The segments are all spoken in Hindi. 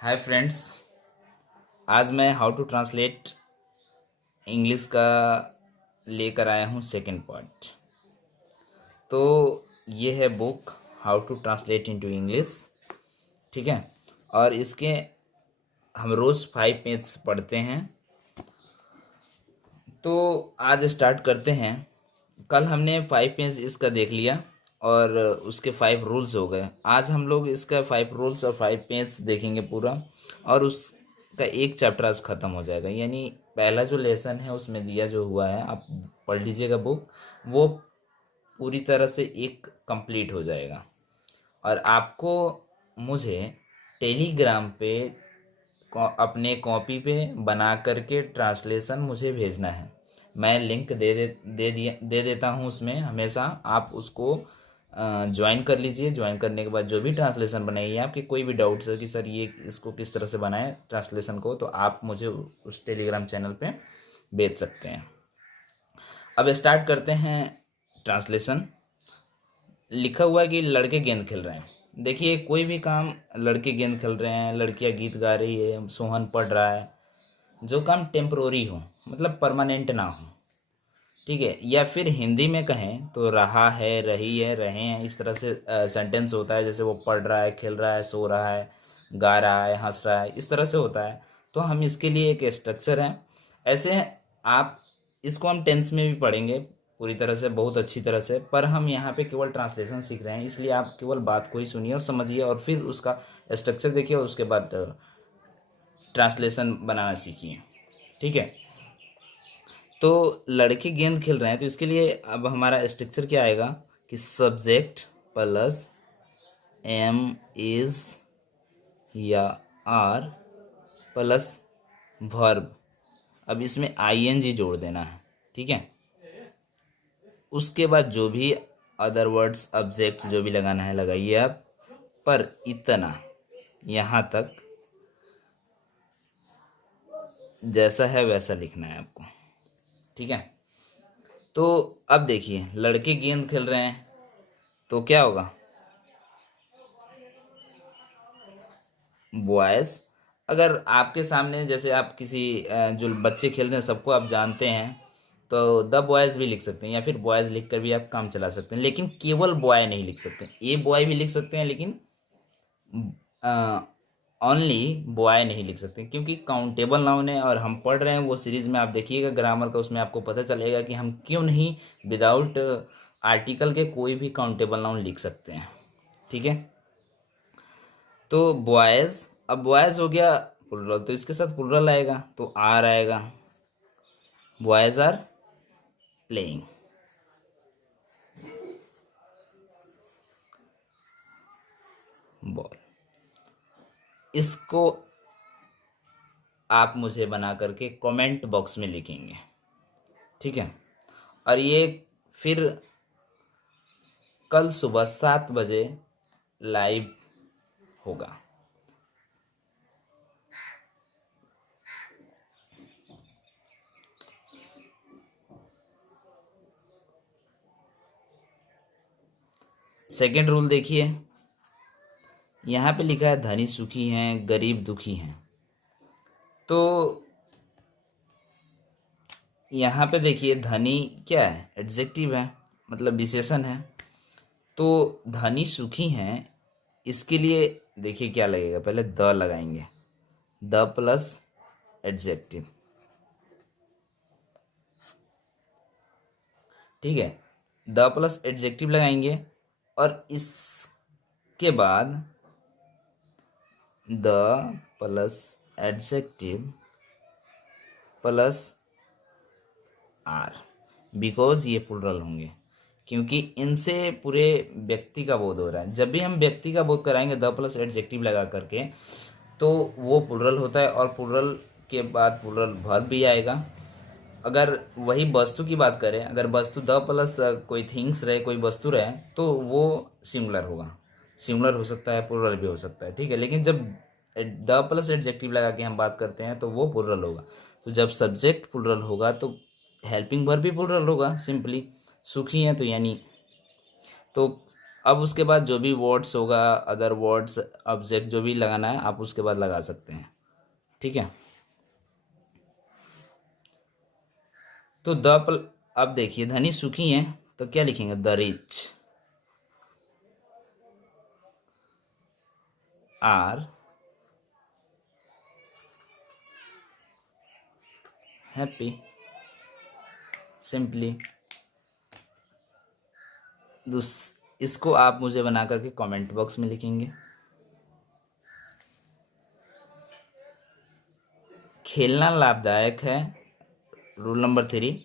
Hi friends. आज मैं हाउ टू ट्रांसलेट इंग्लिश का लेकर आया हूँ सेकंड पार्ट। तो ये है book how to translate into English. ठीक है। और इसके हम रोज़ 5 पेज पढ़ते हैं। तो आज स्टार्ट करते हैं। कल हमने 5 पेज इसका देख लिया और उसके 5 रूल्स हो गए। आज हम लोग इसका 5 रूल्स और 5 पेज देखेंगे पूरा, और उसका एक चैप्टर आज ख़त्म हो जाएगा। यानी पहला जो लेसन है उसमें दिया जो हुआ है, आप पढ़ लीजिएगा बुक, वो पूरी तरह से एक कंप्लीट हो जाएगा। और आपको मुझे टेलीग्राम पे अपने कॉपी पे बना करके ट्रांसलेशन मुझे भेजना है। मैं लिंक दे देता हूँ उसमें हमेशा। आप उसको ज्वाइन कर लीजिए। ज्वाइन करने के बाद जो भी ट्रांसलेशन बनाइए, आपके कोई भी डाउट्स है कि सर ये इसको किस तरह से बनाएं ट्रांसलेशन को, तो आप मुझे उस टेलीग्राम चैनल पे भेज सकते हैं। अब स्टार्ट करते हैं ट्रांसलेशन। लिखा हुआ है कि लड़के गेंद खेल रहे हैं। देखिए, कोई भी काम, लड़के गेंद खेल रहे हैं, लड़कियां गीत गा रही है, सोहन पढ़ रहा है, जो काम टेम्परोरी हो, मतलब परमानेंट ना हो, ठीक है। या फिर हिंदी में कहें तो रहा है, रही है, रहे हैं, इस तरह से सेंटेंस होता है। जैसे वो पढ़ रहा है, खेल रहा है, सो रहा है, गा रहा है, हंस रहा है, इस तरह से होता है। तो हम इसके लिए एक स्ट्रक्चर है ऐसे। आप इसको हम टेंस में भी पढ़ेंगे पूरी तरह से, बहुत अच्छी तरह से, पर हम यहाँ पे केवल ट्रांसलेशन सीख रहे हैं, इसलिए आप केवल बात को ही सुनिए और समझिए, और फिर उसका स्ट्रक्चर देखिए, और उसके बाद ट्रांसलेशन बनाना सीखिए। ठीक है। तो लड़के गेंद खेल रहे हैं, तो इसके लिए अब हमारा स्ट्रक्चर क्या आएगा कि सब्जेक्ट प्लस एम इज या आर प्लस वर्ब। अब इसमें आईएनजी जोड़ देना है। ठीक है। उसके बाद जो भी अदर वर्ड्स ऑब्जेक्ट जो भी लगाना है लगाइए आप, पर इतना यहाँ तक जैसा है वैसा लिखना है आपको। ठीक है। तो अब देखिए, लड़के गेंद खेल रहे हैं तो क्या होगा, बॉयज़। अगर आपके सामने, जैसे आप किसी जो बच्चे खेल रहे हैं सबको आप जानते हैं, तो द बॉयज़ भी लिख सकते हैं, या फिर बॉयज़ लिख कर भी आप काम चला सकते हैं। लेकिन केवल बॉय नहीं लिख सकते, ए बॉय भी लिख सकते हैं, लेकिन ओनली बॉय नहीं लिख सकते, क्योंकि काउंटेबल नाउन है। और हम पढ़ रहे हैं वो सीरीज़ में, आप देखिएगा ग्रामर का, उसमें आपको पता चलेगा कि हम क्यों नहीं विदाउट आर्टिकल के कोई भी काउंटेबल नाउन लिख सकते हैं। ठीक है। तो बॉयज़, अब बॉयज़ हो गया प्लुरल, तो इसके साथ प्लुरल आएगा तो आर आएगा। Boys are playing. बॉल। इसको आप मुझे बना करके कमेंट बॉक्स में लिखेंगे। ठीक है। और ये फिर कल सुबह 7 बजे लाइव होगा। सेकेंड रूल देखिए, यहाँ पे लिखा है धनी सुखी हैं, गरीब दुखी हैं। तो यहाँ पे देखिए, धनी क्या है, एडजेक्टिव है, मतलब विशेषण है। तो धनी सुखी हैं, इसके लिए देखिए क्या लगेगा, पहले द लगाएंगे, द प्लस एडजेक्टिव। ठीक है। द प्लस एडजेक्टिव लगाएंगे, और इसके बाद the plus adjective plus are, because ये प्लुरल होंगे, क्योंकि इनसे पूरे व्यक्ति का बोध हो रहा है। जब भी हम व्यक्ति का बोध कराएंगे द प्लस एडजेक्टिव लगा करके, तो वो प्लुरल होता है, और प्लुरल के बाद प्लुरल वर्ब भी आएगा। अगर वही वस्तु की बात करें, अगर वस्तु द प्लस कोई थिंग्स रहे, कोई वस्तु रहे, तो वो सिंगुलर होगा। सिंगुलर हो सकता है, प्लुरल भी हो सकता है। ठीक है। लेकिन जब द प्लस एडजेक्टिव लगा के हम बात करते हैं तो वो प्लुरल होगा। तो जब सब्जेक्ट प्लुरल होगा तो हेल्पिंग वर्ब भी प्लुरल होगा, सिंपली। सुखी हैं तो यानी, तो अब उसके बाद जो भी वर्ड्स होगा, अदर वर्ड्स, ऑब्जेक्ट जो भी लगाना है आप उसके बाद लगा सकते हैं। ठीक है। तो अब देखिए धनी सुखी हैं तो क्या लिखेंगे, the rich are happy, simply. इसको आप मुझे बना करके कमेंट बॉक्स में लिखेंगे। खेलना लाभदायक है, रूल नंबर 3,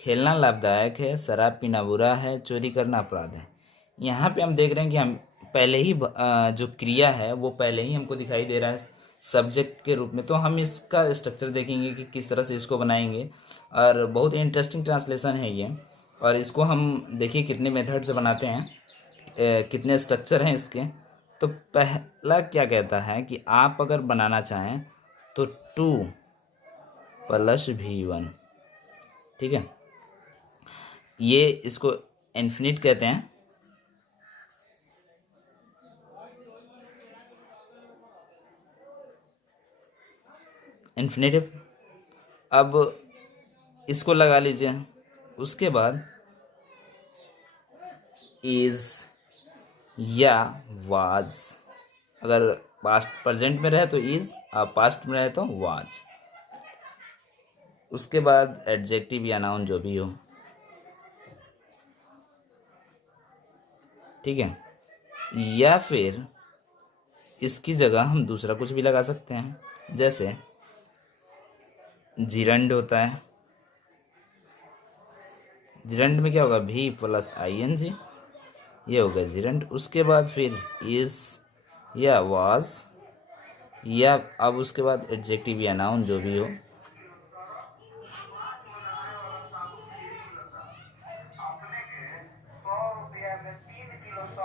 खेलना लाभदायक है, शराब पीना बुरा है, चोरी करना अपराध है। यहाँ पे हम देख रहे हैं कि हम पहले ही जो क्रिया है वो पहले ही हमको दिखाई दे रहा है सब्जेक्ट के रूप में। तो हम इसका स्ट्रक्चर देखेंगे कि किस तरह से इसको बनाएंगे, और बहुत इंटरेस्टिंग ट्रांसलेशन है ये। और इसको हम देखिए कितने मेथड से बनाते हैं, कितने स्ट्रक्चर हैं इसके। तो पहला क्या कहता है कि आप अगर बनाना चाहें तो 2 + V1, ठीक है, ये इसको इन्फिनिट कहते हैं। इन्फिनेटिव। अब इसको लगा लीजिए, उसके बाद इज या वाज, अगर पास्ट प्रेजेंट में रहे तो इज, और पास्ट में रहे तो वाज। उसके बाद एडजेक्टिव या नाउन जो भी हो, ठीक है। या फिर इसकी जगह हम दूसरा कुछ भी लगा सकते हैं, जैसे जिरंड होता है। जिरंड में क्या होगा, V + ING, ये होगा जिरंड। उसके बाद फिर इज या वाज, या अब उसके बाद एडजेक्टिव या नाउन जो भी हो।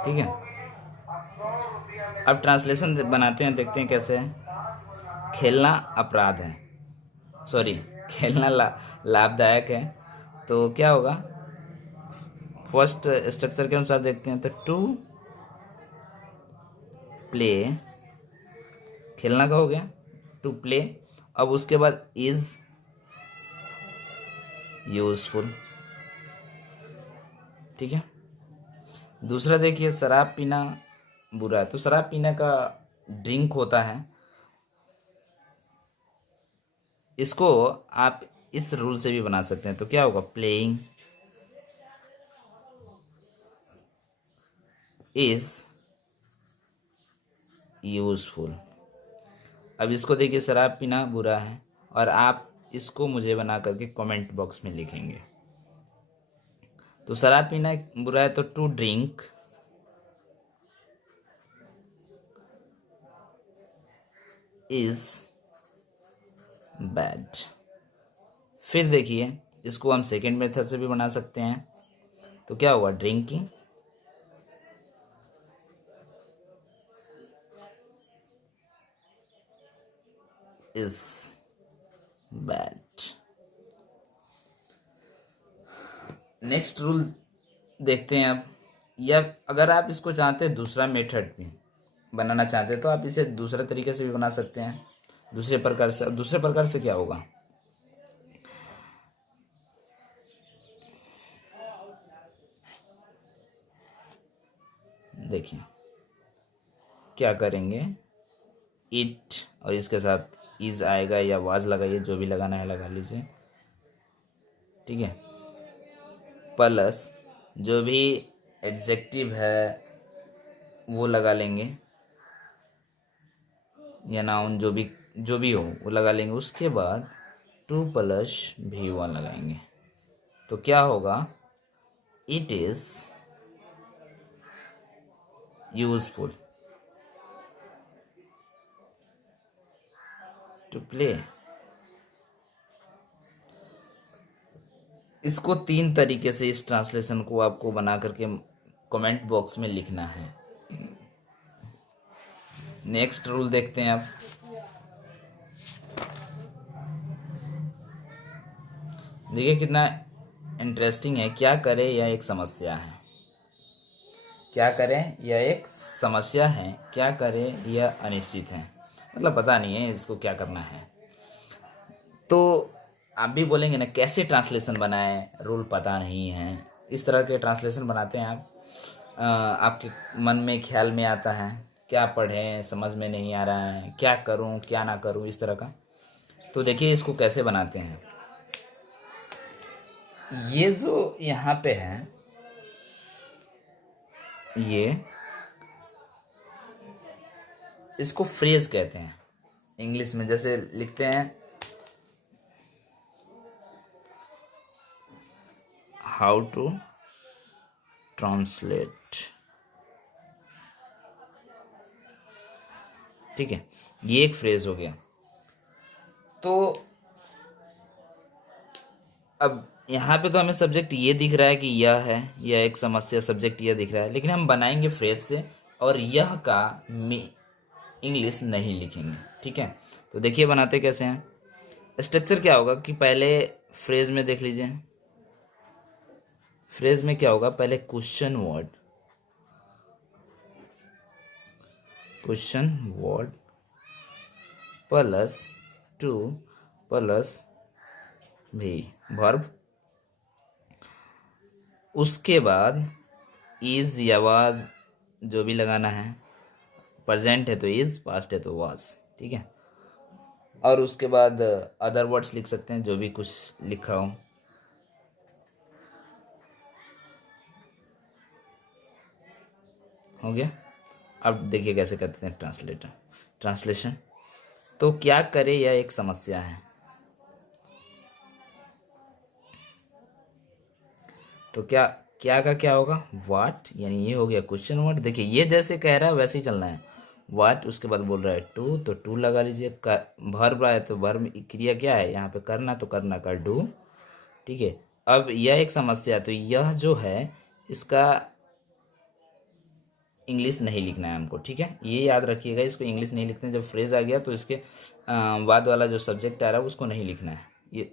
ठीक है। अब ट्रांसलेशन बनाते हैं, देखते हैं कैसे है। खेलना अपराध है, सॉरी, खेलना लाभदायक है, तो क्या होगा, फर्स्ट स्ट्रक्चर के अनुसार देखते हैं। तो टू प्ले, खेलना का हो गया, टू प्ले। अब उसके बाद इज यूजफुल, ठीक है। दूसरा देखिए, शराब पीना बुरा है, तो शराब पीने का ड्रिंक होता है। इसको आप इस रूल से भी बना सकते हैं, तो क्या होगा, प्लेइंग इज यूजफुल। अब इसको देखिए, शराब पीना बुरा है, और आप इसको मुझे बना करके कमेंट बॉक्स में लिखेंगे। तो शराब पीना बुरा है, तो टू ड्रिंक इज बैड। फिर देखिए, इसको हम सेकेंड मेथड से भी बना सकते हैं, तो क्या हुआ, drinking is bad. Next rule देखते हैं अब। या अगर आप इसको चाहते हैं दूसरा मेथड भी बनाना चाहते हैं, तो आप इसे दूसरे तरीके से भी बना सकते हैं, दूसरे प्रकार से। दूसरे प्रकार से क्या होगा, देखिए क्या करेंगे, इट और इसके साथ इज आएगा, या वाज लगाइए, जो भी लगाना है लगा लीजिए, ठीक है। प्लस जो भी एडजेक्टिव है वो लगा लेंगे, या नाउन जो भी हो वो लगा लेंगे। उसके बाद 2 + V1 लगाएंगे, तो क्या होगा, it is useful to play. इसको 3 तरीके से इस ट्रांसलेशन को आपको बना करके कमेंट बॉक्स में लिखना है। नेक्स्ट रूल देखते हैं आप। देखिए कितना इंटरेस्टिंग है, क्या करे यह एक समस्या है। क्या करें यह एक समस्या है, क्या करें यह अनिश्चित है, मतलब पता नहीं है इसको क्या करना है। तो आप भी बोलेंगे ना कैसे ट्रांसलेशन बनाएं, रूल पता नहीं है। इस तरह के ट्रांसलेशन बनाते हैं आप, आपके मन में ख्याल में आता है क्या पढ़ें, समझ में नहीं आ रहा है, क्या करूं क्या ना करूं, इस तरह का। तो देखिए इसको कैसे बनाते हैं। ये जो यहाँ पे है, ये इसको फ्रेज कहते हैं इंग्लिश में। जैसे लिखते हैं हाउ टू ट्रांसलेट, ठीक है, ये एक फ्रेज हो गया। तो अब यहाँ पे तो हमें सब्जेक्ट ये दिख रहा है कि यह है, यह एक समस्या, सब्जेक्ट यह दिख रहा है, लेकिन हम बनाएंगे फ्रेज से और यह का इंग्लिश नहीं लिखेंगे, ठीक है। तो देखिए बनाते कैसे हैं। स्ट्रक्चर क्या होगा कि पहले फ्रेज में देख लीजिए, फ्रेज में क्या होगा, पहले question word, question word plus two plus भी वर्ब, उसके बाद इज या वाज जो भी लगाना है, प्रेजेंट है तो इज, पास्ट है तो वाज, ठीक है। और उसके बाद अदर वर्ड्स लिख सकते हैं जो भी कुछ लिखा हो गया। अब देखिए कैसे करते हैं ट्रांसलेशन। तो क्या करे यह एक समस्या है, तो क्या का क्या होगा, वाट, यानी ये हो गया क्वेश्चन वर्ड। देखिए ये जैसे कह रहा है वैसे ही चलना है, वाट, उसके बाद बोल रहा है टू, तो टू लगा लीजिए। भर्ब है तो भर्ब क्रिया क्या है यहाँ पे, करना, तो करना का डू, ठीक है। अब यह एक समस्या, तो यह जो है इसका इंग्लिश नहीं लिखना है हमको, ठीक है, ये याद रखिएगा, इसको इंग्लिश नहीं लिखते हैं। जब फ्रेज आ गया तो इसके बाद वाला जो सब्जेक्ट आ रहा है उसको नहीं लिखना है ये।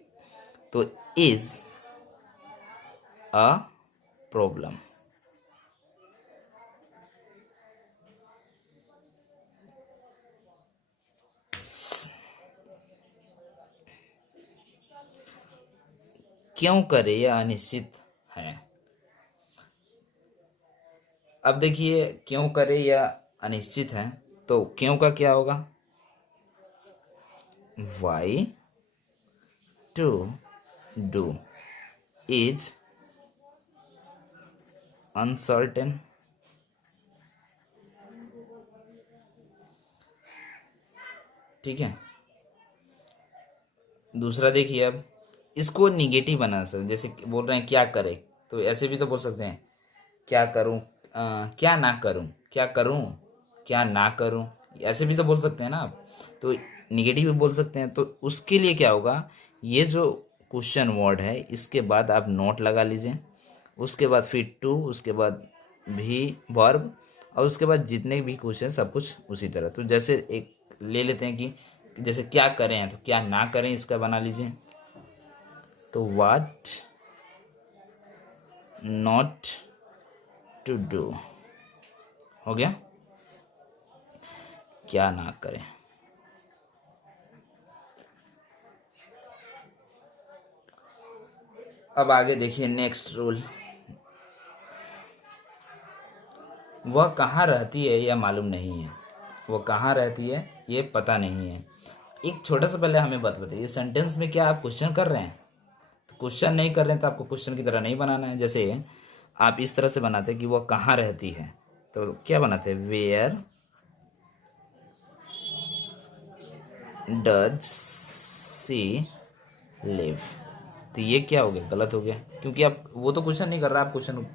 तो इज अ प्रॉब्लम, क्यों करे यह अनिश्चित है। अब देखिए क्यों करे यह अनिश्चित है, तो क्यों का क्या होगा, why to do is uncertain, ठीक है। दूसरा देखिए, अब इसको निगेटिव बना सकते, जैसे बोल रहे हैं क्या करे, तो ऐसे भी तो बोल सकते हैं क्या करूं, क्या ना करूं, क्या करूं क्या ना करूं, ऐसे भी तो बोल सकते हैं ना आप। तो निगेटिव भी बोल सकते हैं। तो उसके लिए क्या होगा, ये जो क्वेश्चन वर्ड है इसके बाद आप नोट लगा लीजिए, उसके बाद फिर टू, उसके बाद भी वर्ब, और उसके बाद जितने भी क्वेश्चन सब कुछ उसी तरह। तो जैसे एक ले लेते हैं कि जैसे क्या करें तो क्या ना करें, इसका बना लीजिए। तो व्हाट नॉट टू डू हो गया, क्या ना करें। अब आगे देखिए नेक्स्ट रूल, वह कहाँ रहती है यह मालूम नहीं है, वह कहाँ रहती है ये पता नहीं है। एक छोटा सा पहले हमें बात बताइए, सेंटेंस में क्या आप क्वेश्चन कर रहे हैं, तो क्वेश्चन नहीं कर रहे हैं तो आपको क्वेश्चन की तरह नहीं बनाना है। जैसे आप इस तरह से बनाते हैं कि वह कहाँ रहती है, तो क्या बनाते हैं, वेयर डज सी लिव। तो ये क्या हो गया, गलत हो गया, क्योंकि आप वो तो क्वेश्चन नहीं कर रहा, आप क्वेश्चन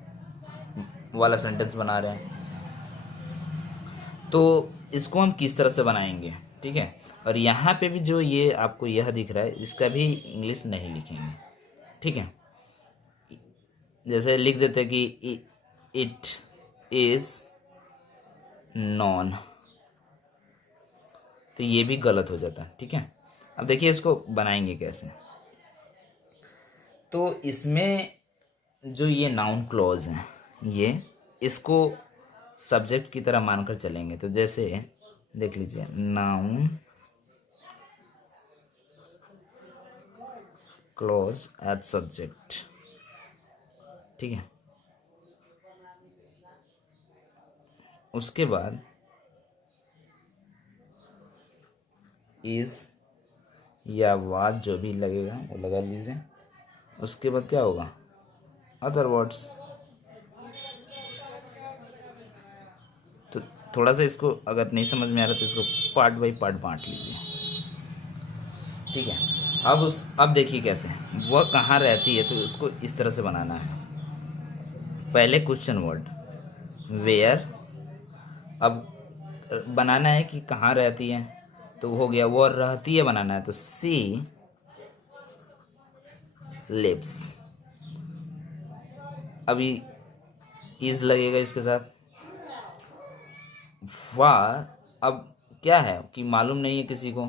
वाला सेंटेंस बना रहे हैं। तो इसको हम किस तरह से बनाएंगे, ठीक है। और यहाँ पे भी जो ये आपको यह दिख रहा है इसका भी इंग्लिश नहीं लिखेंगे, ठीक है। जैसे लिख देते कि इट इज नॉन, तो ये भी गलत हो जाता है, ठीक है। अब देखिए इसको बनाएंगे कैसे। तो इसमें जो ये नाउन क्लॉज है, ये इसको सब्जेक्ट की तरह मानकर चलेंगे। तो जैसे देख लीजिए, नाउन क्लोज एट सब्जेक्ट, ठीक है। उसके बाद इज या वाज जो भी लगेगा वो लगा लीजिए। उसके बाद क्या होगा, अदर वर्ड्स। तो थोड़ा सा इसको अगर नहीं समझ में आ रहा तो इसको पार्ट बाई पार्ट बांट लीजिए, ठीक है। अब देखिए कैसे वह कहाँ रहती है, तो इसको इस तरह से बनाना है। पहले क्वेश्चन वर्ड वेयर, अब बनाना है कि कहाँ रहती है, तो हो गया। वो रहती है बनाना है, तो सी लिव्स। अभी इज लगेगा इसके साथ। वाह, अब क्या है कि मालूम नहीं है किसी को,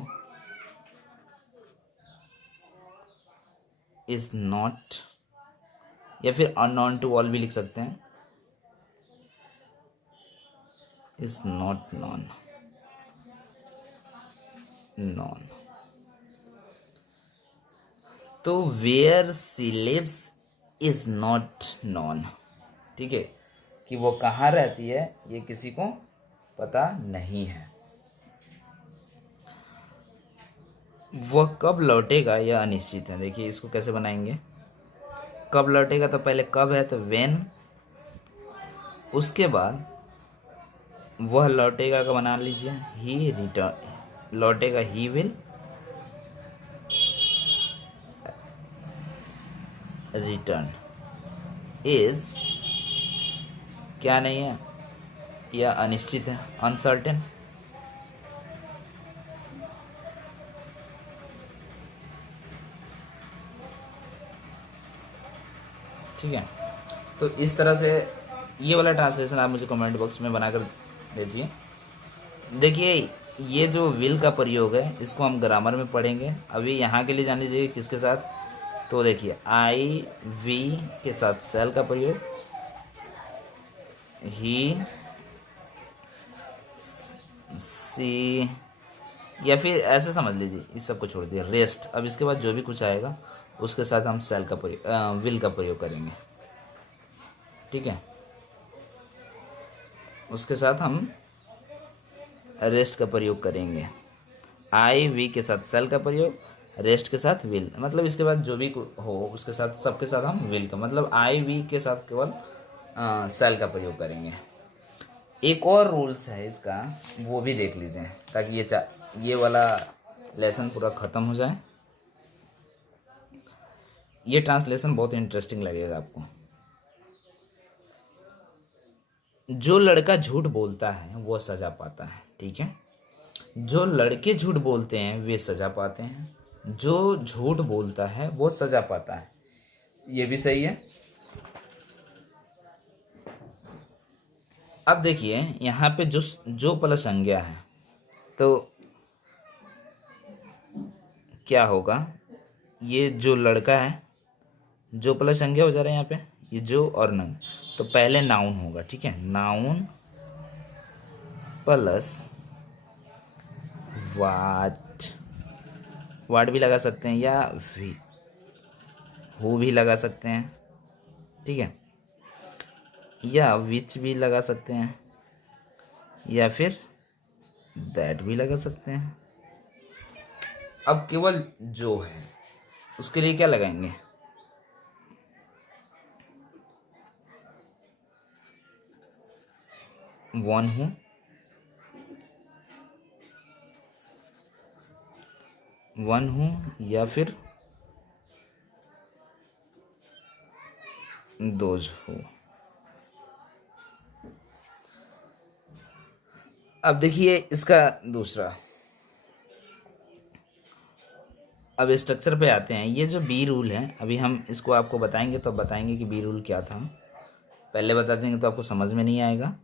इज नॉट, या फिर अननोन टू ऑल भी लिख सकते हैं, इज नॉट नॉन, नॉन। तो where she lives is not known, ठीक है, कि वो कहाँ रहती है ये किसी को पता नहीं है। वह कब लौटेगा यह अनिश्चित है। देखिए इसको कैसे बनाएंगे, कब लौटेगा, तो पहले कब है तो वेन, उसके बाद वह लौटेगा का बना लीजिए, ही रिटर्न, लौटेगा ही विल रिटर्न। इज क्या नहीं है, यह अनिश्चित है, अनसर्टेन। ठीक है, तो इस तरह से ये वाला ट्रांसलेशन आप मुझे कमेंट बॉक्स में बनाकर भेजिए। देखिए ये जो विल का प्रयोग है इसको हम ग्रामर में पढ़ेंगे। अभी यहाँ के लिए जान लीजिए किसके साथ, तो देखिए आई वी के साथ सेल का प्रयोग, ही सी, या फिर ऐसे समझ लीजिए, इस सब को छोड़ दिए रेस्ट। अब इसके बाद जो भी कुछ आएगा उसके साथ हम सेल का प्रयोग, विल का प्रयोग करेंगे, ठीक है। उसके साथ हम रेस्ट का प्रयोग करेंगे, आई वी के साथ सेल का प्रयोग, रेस्ट के साथ विल, मतलब इसके बाद जो भी हो उसके साथ सबके साथ हम विल का, मतलब आई वी के साथ केवल सेल का प्रयोग करेंगे। एक और रूल्स है इसका, वो भी देख लीजिए ताकि ये वाला लेसन पूरा ख़त्म हो जाए। ये ट्रांसलेशन बहुत इंटरेस्टिंग लगेगा आपको। जो लड़का झूठ बोलता है वो सजा पाता है, ठीक है। जो लड़के झूठ बोलते हैं वे सजा पाते हैं, जो झूठ बोलता है वो सजा पाता है, ये भी सही है। अब देखिए यहाँ पे जो प्लस संज्ञा है तो क्या होगा, ये जो लड़का है जो प्लस संज्ञा हो जा रहा है यहाँ पे, ये जो और नंग, तो पहले नाउन होगा, ठीक है। नाउन प्लस वाट, वाट भी लगा सकते हैं या वी, हु भी लगा सकते हैं, ठीक है, या विच भी लगा सकते हैं, या फिर दैट भी लगा सकते हैं। अब केवल जो है उसके लिए क्या लगाएंगे, वन हूँ, वन हूँ, या फिर दोज हूँ। अब देखिए इसका दूसरा, अब स्ट्रक्चर पे आते हैं। ये जो बी रूल है अभी हम इसको आपको बताएंगे, तो बताएंगे कि बी रूल क्या था, पहले बता देंगे तो आपको समझ में नहीं आएगा।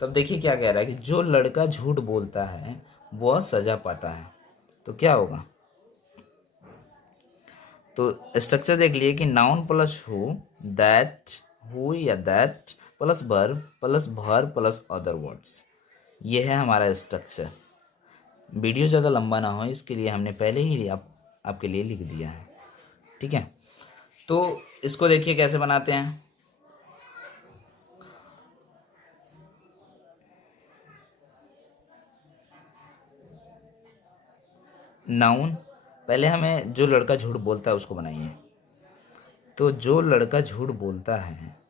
तब देखिए क्या कह रहा है कि जो लड़का झूठ बोलता है वह सजा पाता है, तो क्या होगा, तो स्ट्रक्चर देख लिए कि noun plus who, that, who या दैट प्लस वर्ब प्लस भर प्लस अदर वर्ड्स। ये है हमारा स्ट्रक्चर। वीडियो ज़्यादा लंबा ना हो इसके लिए हमने पहले ही आपके लिए लिख दिया है। ठीक है, तो इसको देखिए कैसे बनाते हैं। नाउन, पहले हमें जो लड़का झूठ बोलता है उसको बनाइए। तो जो लड़का झूठ बोलता है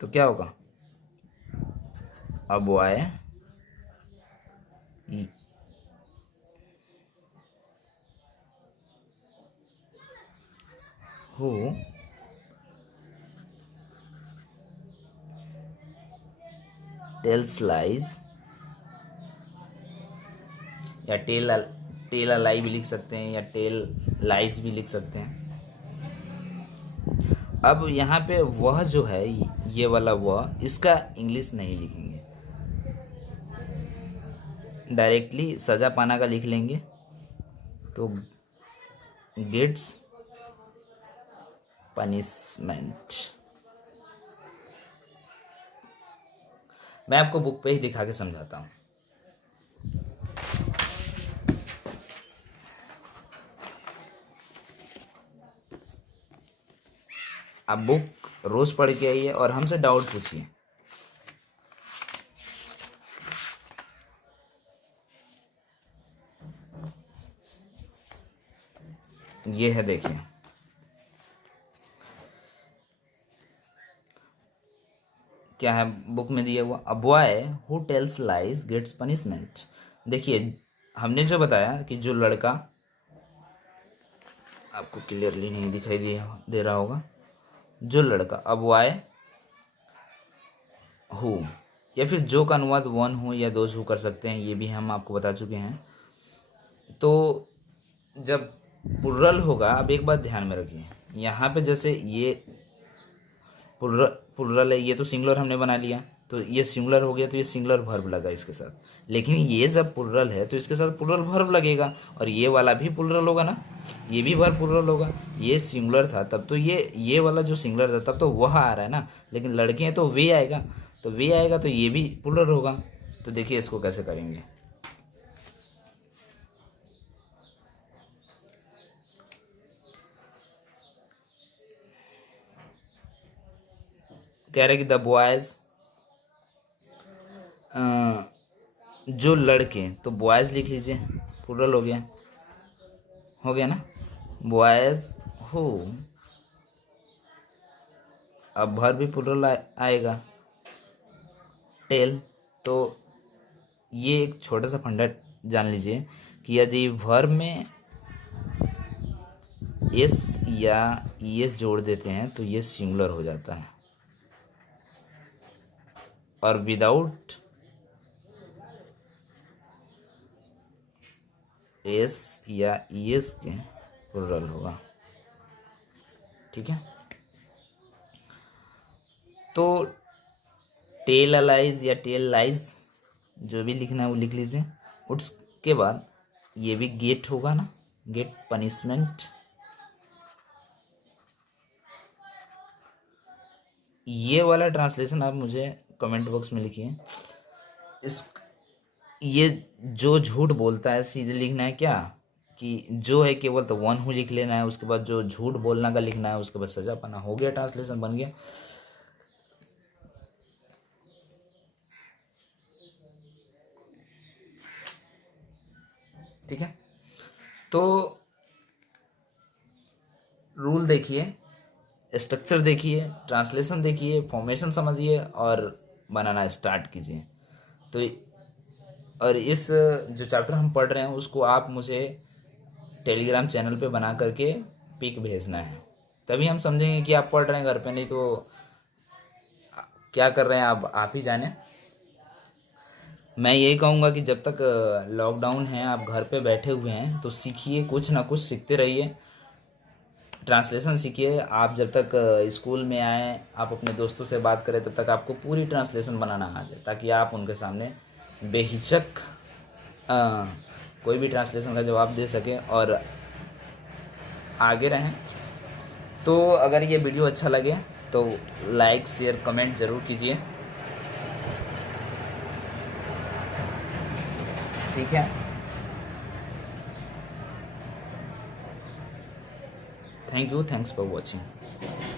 तो क्या होगा, अब वो आए हु टेल्स लाइज, या टेल अलाई भी लिख सकते हैं या टेल लाइज भी लिख सकते हैं। अब यहाँ पे वह जो है ये वाला वह, इसका इंग्लिश नहीं लिखेंगे, डायरेक्टली सजा पाना का लिख लेंगे। तो गेट्स पनिशमेंट। मैं आपको बुक पे ही दिखा के समझाता हूँ। आप बुक रोज पढ़ के आइए और हमसे डाउट पूछिए। ये है, देखिए क्या है बुक में दिया हुआ, a boy who tells lies gets punishment. देखिए हमने जो बताया कि जो लड़का, आपको क्लियरली नहीं दिखाई दे रहा होगा, जो लड़का, अ बॉय हु, या फिर जो का अनुवाद वन हु या दोज हु कर सकते हैं, ये भी हम आपको बता चुके हैं। तो जब प्लुरल होगा, अब एक बात ध्यान में रखिए, यहाँ पे जैसे ये प्लुरल है, ये तो सिंगुलर हमने बना लिया, तो ये सिंगुलर हो गया, तो ये सिंगुलर वर्ब लगा इसके साथ। लेकिन ये जब प्लुरल है तो इसके साथ प्लुरल वर्ब लगेगा, और ये वाला भी प्लुरल होगा ना, ये भी वर्ब प्लुरल होगा। ये सिंगुलर था तब तो ये वाला जो सिंगुलर था तब तो वह आ रहा है ना, लेकिन लड़के हैं तो वे आएगा, तो वे आएगा तो ये भी प्लुरल होगा। तो देखिए इसको कैसे करेंगे। कह रहे कि द बॉयज, जो लड़के, तो बॉयज लिख लीजिए, प्लुरल हो गया ना, बॉयज हु, अब भर भी प्लुरल आएगा, टेल। तो ये एक छोटा सा फंडा जान लीजिए कि यदि वर्ब में एस या ईएस जोड़ देते हैं तो ये सिंगुलर हो जाता है, और विदाउट एस या ईएस के प्लुरल होगा। ठीक है, तो टेल अलाइज या टेल लाइज जो भी लिखना है वो लिख लीजिए। उसके बाद ये भी गेट होगा ना, गेट पनिशमेंट। ये वाला ट्रांसलेशन आप मुझे कमेंट बॉक्स में लिखिए। ये जो झूठ बोलता है सीधे लिखना है क्या, कि जो है केवल तो वन हु लिख लेना है, उसके बाद जो झूठ बोलना का लिखना है, उसके बाद सजा पाना। हो गया, ट्रांसलेशन बन गया। ठीक है, तो रूल देखिए, स्ट्रक्चर देखिए, ट्रांसलेशन देखिए, फॉर्मेशन समझिए और बनाना स्टार्ट कीजिए। तो और इस जो चैप्टर हम पढ़ रहे हैं उसको आप मुझे टेलीग्राम चैनल पे बना करके पिक भेजना है, तभी हम समझेंगे कि आप पढ़ रहे हैं घर पे, नहीं तो क्या कर रहे हैं आप ही जाने। मैं यही कहूँगा कि जब तक लॉकडाउन है, आप घर पे बैठे हुए हैं, तो सीखिए, कुछ ना कुछ सीखते रहिए, ट्रांसलेशन सीखिए। आप जब तक स्कूल में आए, आप अपने दोस्तों से बात करें, तब तक आपको पूरी ट्रांसलेशन बनाना आ जाए, ताकि आप उनके सामने बेहिचक कोई भी ट्रांसलेशन का जवाब दे सकें और आगे रहें। तो अगर ये वीडियो अच्छा लगे तो लाइक शेयर कमेंट ज़रूर कीजिए, ठीक है। Thank you, thanks for watching.